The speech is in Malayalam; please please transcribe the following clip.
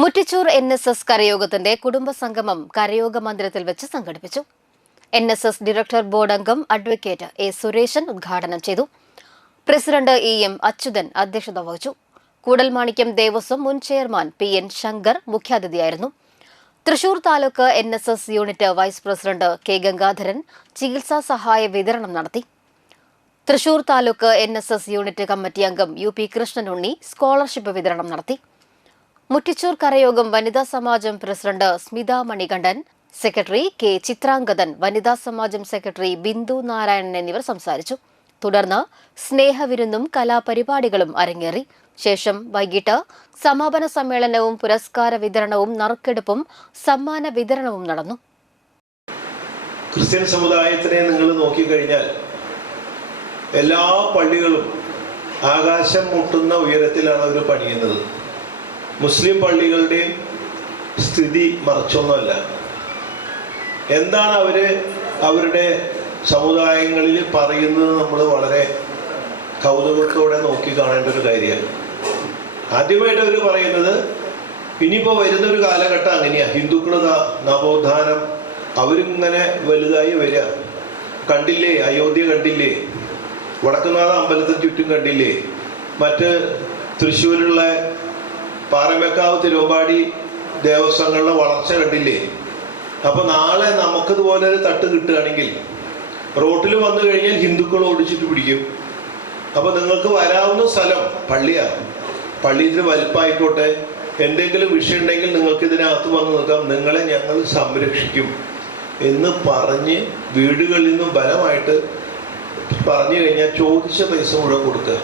മുറ്റിച്ചൂർ NSS കരയോഗത്തിന്റെ കുടുംബസംഗമം കരയോഗ മന്ദിരത്തിൽ വെച്ച് സംഘടിപ്പിച്ചു. NSS ഡയറക്ടർ ബോർഡ് അംഗം അഡ്വക്കേറ്റ് എ. സുരേശൻ ഉദ്ഘാടനം ചെയ്തു. പ്രസിഡന്റ് EM അച്യുതൻ അധ്യക്ഷത വഹിച്ചു. കൂടൽമാണിക്യം ദേവസ്വം മുൻ ചെയർമാൻ PN ശങ്കർ മുഖ്യാതിഥിയായിരുന്നു. Thrissur taluk NSS unit vice president K. Gangadharan ചികിത്സാ സഹായ വിതരണം നടത്തി. Thrissur taluk NSS unit committee അംഗം UP കൃഷ്ണനുണ്ണി സ്കോളർഷിപ്പ് വിതരണം നടത്തി. മുറ്റിച്ചൂർ കരയോഗം വനിതാ സമാജം president Smitha Manikandan, secretary K. Chitrangathan, വനിതാ സമാജം സെക്രട്ടറി ബിന്ദു നാരായണൻ എന്നിവർ സംസാരിച്ചു. തുടർന്ന് സ്നേഹവിരുന്നും കലാപരിപാടികളും അരങ്ങേറി. ശേഷം വൈകിട്ട് സമാപന സമ്മേളനവും പുരസ്കാര വിതരണവും നറുക്കെടുപ്പും സമ്മാന വിതരണവും നടന്നു. ക്രിസ്ത്യൻ സമുദായത്തിനെ നിങ്ങൾ നോക്കിക്കഴിഞ്ഞാൽ എല്ലാ പള്ളികളും ആകാശം മുട്ടുന്ന ഉയരത്തിലാണ് അവർ പണിയുന്നത്. മുസ്ലിം പള്ളികളുടെയും സ്ഥിതി മറിച്ചൊന്നുമല്ല. എന്താണ് അവരുടെ സമുദായങ്ങളിൽ പറയുന്നത് നമ്മൾ വളരെ കൗതുകത്തോടെ നോക്കി കാണേണ്ട ഒരു കാര്യമാണ്. ആദ്യമായിട്ട് അവർ പറയുന്നത് ഇനിയിപ്പോൾ വരുന്നൊരു കാലഘട്ടം അങ്ങനെയാണ്. ഹിന്ദുക്കൾ നവോത്ഥാനം അവരിങ്ങനെ വലുതായി വരിക. കണ്ടില്ലേ, അയോധ്യ കണ്ടില്ലേ, വടക്കുന്നാഥ അമ്പലത്തിന് ചുറ്റും കണ്ടില്ലേ, മറ്റ് തൃശ്ശൂരുള്ള പാറമേക്കാവ് തിരുവമ്പാടി ദേവസ്വങ്ങളുടെ വളർച്ച കണ്ടില്ലേ. അപ്പോൾ നാളെ നമുക്കിതുപോലെ ഒരു തട്ട് കിട്ടുകയാണെങ്കിൽ റോട്ടിൽ വന്നു കഴിഞ്ഞാൽ ഹിന്ദുക്കൾ ഓടിച്ചിട്ട് പിടിക്കും. അപ്പോൾ നിങ്ങൾക്ക് വരാവുന്ന സ്ഥലം പള്ളിയാണ്. പള്ളി ഇതിന് വലിപ്പമായിക്കോട്ടെ, എന്തെങ്കിലും വിഷയം ഉണ്ടെങ്കിൽ നിങ്ങൾക്ക് ഇതിനകത്ത് വന്ന് നിൽക്കാം, നിങ്ങളെ ഞങ്ങൾ സംരക്ഷിക്കും എന്ന് പറഞ്ഞ് വീടുകളിൽ നിന്നും ബലമായിട്ട് പറഞ്ഞു കഴിഞ്ഞാൽ ചോദിച്ച പൈസ മുഴുവൻ കൊടുക്കുക.